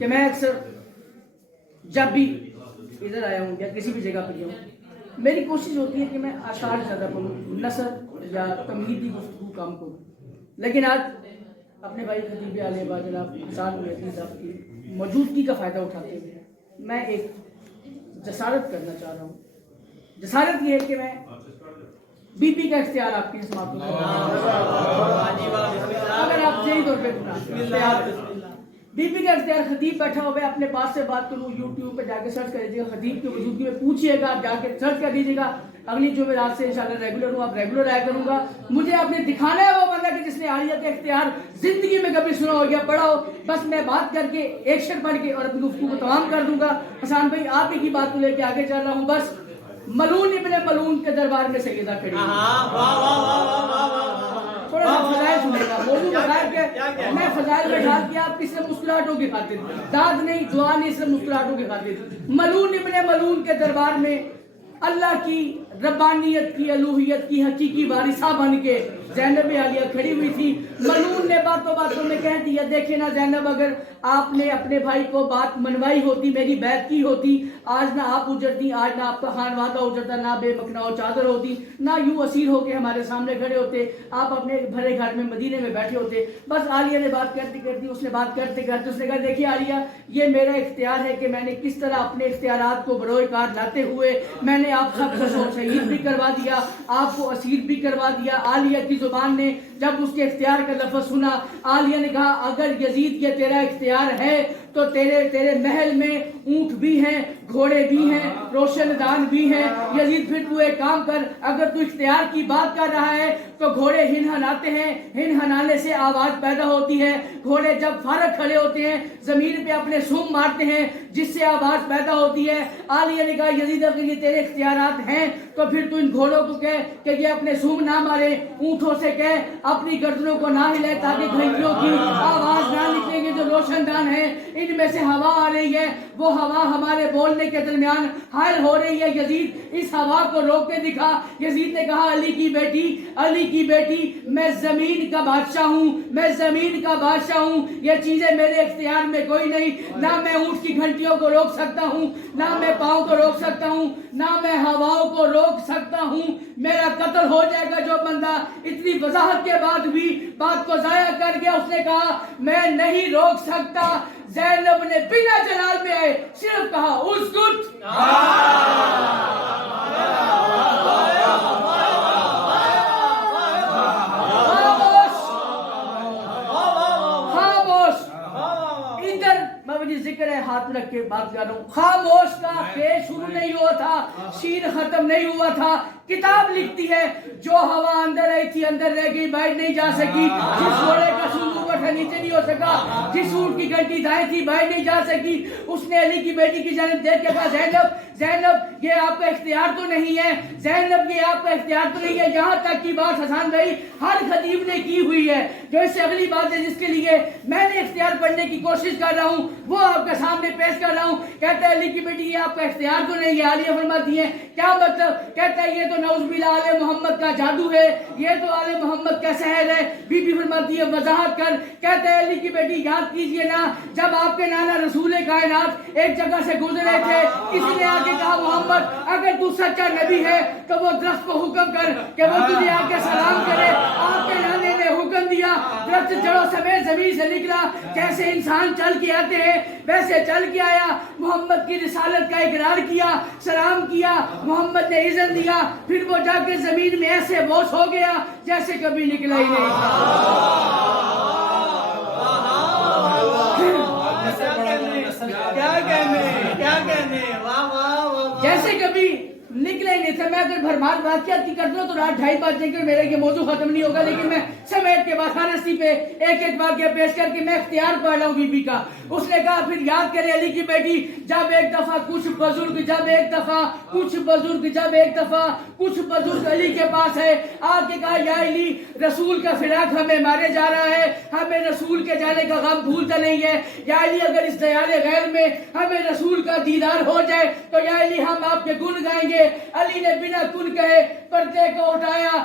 کہ میں اکثر جب بھی ادھر آیا ہوں یا کسی بھی جگہ پر ہوں میری کوشش ہوتی ہے کہ میں اشعار زیادہ پڑھوں، نثر یا تمہیدی گفتگو کام کروں، لیکن آج اپنے بھائی خطیب عالیہ با جناب حسان میتھی صاحب کی موجودگی کا فائدہ اٹھاتے ہوئے میں ایک جسارت کرنا چاہ رہا ہوں۔ جسارت یہ ہے کہ میں بی پی کا اختیار آپ کی سماعت میں اگر آپ صحیح طور پہ بی پی کا اختیار خطیب بیٹھا ہوا ہے، اپنے پاس سے بات کروں، یوٹیوب پہ جا کے سرچ کر لیجیے گا، خطیب کی موجودگی میں پوچھیے گا، جا کے سرچ کر لیجیے گا۔ اگلی جمعرات سے انشاءاللہ ریگولر ہوں، آپ ریگولر آیا کروں گا۔ مجھے آپ نے دکھانا ہے وہ بندہ کہ جس نے عالیہ کا اختیار زندگی میں کبھی سنا ہو یا پڑھا ہو، بس میں بات کر کے ایک شعر پڑھ کے اور اپنی گفتگو کو تمام کر دوں گا۔ حسان بھائی آپ ہی کی بات کو لے کے آگے چل رہا ہوں، بس ملون ابن ملون کے دربار میں سیدہ کھڑی تھوڑا سا فضائل سنے گا، موضوع بتائے کہ میں فضائل میں ڈال کیا آپ کی صرف مسکراہٹوں کی خاطر، داد نہیں دعا نہیں، صرف مسکراہٹوں کی خاطر۔ ملون ابن ملون کے دربار میں اللہ کی ربانیت کی، الوہیت کی حقیقی وارثہ بن کے زینب عالیہ کھڑی ہوئی تھی۔ ملون نے باتوں باتوں میں کہہ دیا، دیکھیں نا زینب، اگر آپ نے اپنے بھائی کو بات منوائی ہوتی، میری بیعت کی ہوتی، آج نہ آپ اجڑتی، آج نہ آپ کا خانوادہ اجڑتا، نہ بے مکھنا و چادر ہوتی، نہ یوں اسیر ہو کے ہمارے سامنے کھڑے ہوتے، آپ اپنے بھرے گھر میں مدینے میں بیٹھے ہوتے۔ بس عالیہ نے بات کرتی کرتی، اس نے بات کرتے کرتے اس نے کہا، دیکھیے عالیہ، یہ میرا اختیار ہے کہ میں نے کس طرح اپنے اختیارات کو بروئے کار لاتے ہوئے میں نے آپ سب کو شہید بھی کروا دیا، آپ کو اسیر بھی کروا دیا۔ عالیہ کی زبان نے جب اس کے اختیار کا لفظ سنا، عالیہ نے کہا، اگر یزید یہ تیرا اختیار ہے تو تیرے محل میں اونٹ بھی ہیں، گھوڑے بھی ہیں، روشن دان بھی ہیں۔ یزید پھر تو ایک کام کر، اگر تو اختیار کی بات کر رہا ہے تو گھوڑے ہنہناتے ہیں، ہنہنانے سے آواز پیدا ہوتی ہے، گھوڑے جب فارغ کھڑے ہوتے ہیں زمین پہ اپنے سم مارتے ہیں جس سے آواز پیدا ہوتی ہے۔ عالیہ نے کہا، یزید اگر یہ تیرے اختیارات ہیں تو پھر تو ان گھوڑوں کو کہہ کہ یہ اپنے سم نہ مارے، اونٹوں سے کہہ اپنی گردنوں کو نہ ہلائے تاکہ گھنٹیوں کی آواز نہ نکلے گی جو روشن دان ہیں، ان میں سے ہوا آ رہی ہے، وہ ہوا ہمارے بولنے کے درمیان حائل ہو رہی ہے، یزید اس ہوا کو روک کے دکھا۔ یزید نے کہا، علی کی بیٹی، علی کی بیٹی، میں زمین کا بادشاہ ہوں، میں زمین کا بادشاہ ہوں، یہ چیزیں میرے اختیار میں کوئی نہیں، نہ میں اونٹ کی گھنٹیوں کو روک سکتا ہوں، نہ میں پاؤں کو روک سکتا ہوں، نہ میں ہواؤں کو روک سکتا ہوں، میرا قتل ہو جائے گا جو بندہ اتنی وضاحت کے بعد بھی بات کو ضائع کر گیا۔ اس نے کہا، میں نہیں روک سکتا۔ زینب نے بنا جلال میں آئے صرف کہا، اسکت۔ ذکر ہے، ہاتھ میں رکھ کے بات کر رہا ہوں، خاموش کا خیر شروع نہیں ہوا تھا، شین ختم نہیں ہوا تھا۔ کتاب لکھتی ہے، جو ہوا اندر آئی تھی اندر رہ گئی، باہر نہیں جا سکی، جس گھوڑے کا سور اوپر تھا نیچے نہیں ہو سکا، جس اونٹ کی گھنٹی دائیں تھی باہر نہیں جا سکی۔ اس نے علی کی بیٹی کی جانب دیکھ کے کہا، زینب، زینب یہ آپ کا اختیار تو نہیں ہے، زینب یہ آپ کا اختیار تو نہیں ہے۔ یہاں تک کی بات حسان بھائی ہر خطیب نے کی ہوئی ہے، جو اس سے اگلی بات ہے جس کے لیے میں نے اختیار پڑھنے کی کوشش کر رہا ہوں وہ آپ کے سامنے پیش کر رہا ہوں۔ کہتا ہے، علی کی بیٹی یہ آپ کا اختیار تو نہیں ہے۔ عالیہ فرماتی ہے، کیا مطلب؟ کہتا ہے، یہ تو نعوذ باللہ آل محمد کا جادو ہے، یہ تو آل محمد کا سحر ہے۔ بی بی فرماتی ہے، وضاحت کر۔ کہتا ہے، علی کی بیٹی یاد کیجئے نا، جب آپ کے نانا رسول کائنات ایک جگہ سے گزرے تھے، کسی نے آ کے کہا، محمد اگر تو سچا نبی ہے تو وہ درخت کو حکم کر کہ وہ تجھے آ کے سلام کرے۔ آپ کے نانے نے حکم دیا، درخت جڑوں سمیت زمین سے نکلا، جیسے انسان چل کے آتے ہیں ویسے چل کے آیا، محمد کی رسالت کا اقرار کیا، سلام کیا، محمد نے اذن دیا، پھر وہ جا کے زمین میں ایسے بوس ہو گیا جیسے کبھی نکلا ہی نہیں تھا۔ جیسے کبھی نکلے نہیں تھا۔ میں اگر بھرمار واقعات کی کر دوں تو رات 2:30 بجے کے میرا یہ موضوع ختم نہیں ہوگا، لیکن میں سمیٹ کے بعد خانستی پہ ایک ایک واقعہ پیش کر کے میں اختیار پڑھ رہا ہوں بی بی کا۔ اس نے کہا، پھر یاد کرے علی کی بیٹی، جب ایک دفعہ کچھ بزرگ علی کے پاس ہے، آ کے کہا، یا علی، رسول کا فراق ہمیں مارے جا رہا ہے، ہمیں رسول کے جانے کا غم بھولتا نہیں ہے۔ یا علی، اگر اس دیار غیر میں ہمیں رسول کا دیدار ہو جائے تو یا علی ہم آپ کے گن گائیں گے۔ علی نے بنا کن کہے پردے کو اٹھایا،